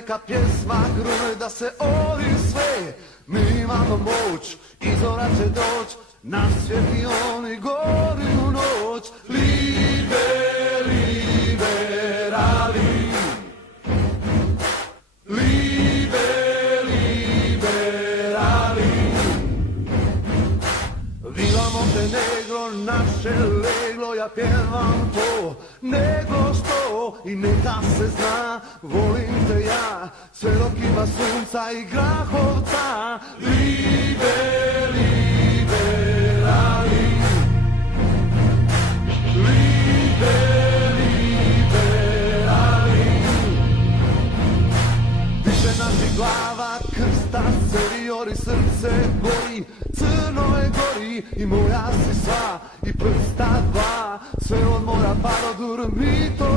neka pjesma grune da se ori sve. Mi imamo moć i zora će doć, na svijet i oni gori u noć. Liberali, liberali. Viva Montenegro, naše leglo, ja pjevam to nego što i neka se zna, volim te ja, sve dok ima sunca i Grahovca. Liberali, liberali. Više naših glava, krsta se viori, srce gori, Crnoj Gori i moja si sva i prsta dva, sve od mora pa do Durmito.